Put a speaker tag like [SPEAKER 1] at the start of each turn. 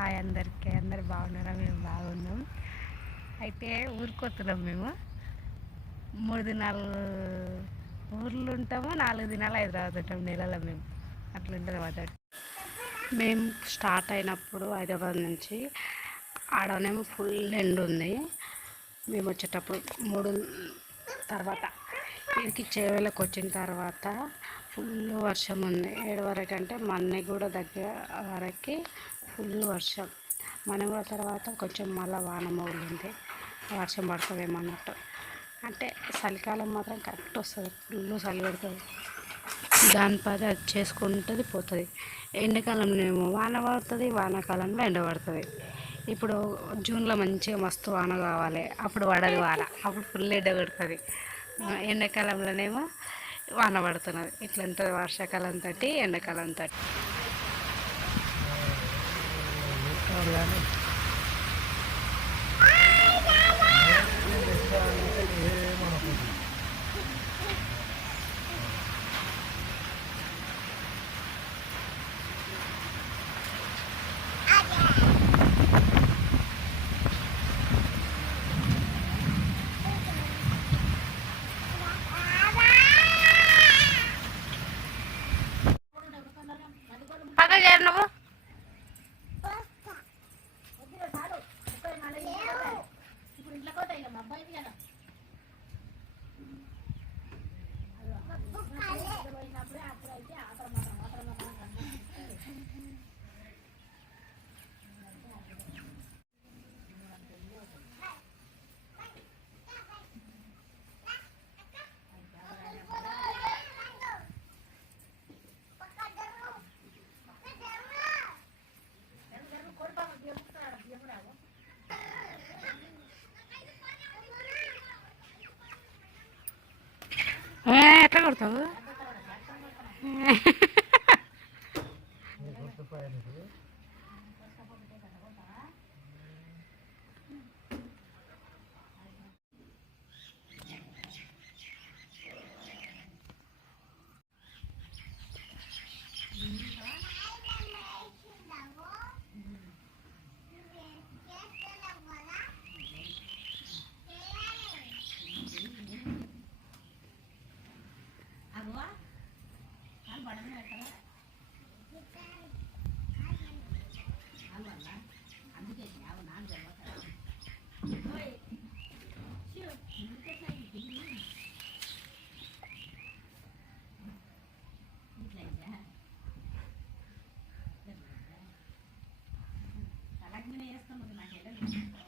[SPEAKER 1] Hi అందరికీ అందరు బాగున్నారా? మేము బాగున్నాం. అయితే ఊరుకొస్తున్నాం మేము. మూడు దినాలు ఊర్లు ఉంటాము నాలుగు దినాలు హైదరాబాద్ ఉంటాం నెలలో మేము. అట్లుంటుంది అన్నమాట. మేము స్టార్ట్ అయినప్పుడు హైదరాబాద్ నుంచి ఆడనేమో ఫుల్ ఎండ్ ఉంది. మేము వచ్చేటప్పుడు మూడు తర్వాత ఇంటికి చేవేళ్ళకి వచ్చిన తర్వాత ఫుల్ వర్షం ఉంది. ఏడు వరకు అంటే మన్నె కూడా దగ్గర వరకు ఫుల్ వర్షం. మనం కూడా తర్వాత కొంచెం మళ్ళీ వాన మొదలుంది వర్షం పడుతుందేమో అన్నట్టు అంటే చలికాలం మాత్రం కరెక్ట్ వస్తుంది ఫుల్ చలి పెడుతుంది. దాని పది అది చేసుకుంటుంది పోతుంది. ఎండాకాలంలో ఏమో వాన పడుతుంది వానాకాలంలో ఎండ పడుతుంది. ఇప్పుడు జూన్లో మంచిగా మస్తు వాన కావాలి అప్పుడు పడదు వాన అప్పుడు ఫుల్ ఎండ కొడుతుంది. ఎండాకాలంలోనేమో వాన పడుతున్నది. ఇట్లా వర్షాకాలం తోటి ఎండాకాలం తోటి. Oriano. ಲೆಕ್ಕಾಡ್ತಾವ 那么，就买别的。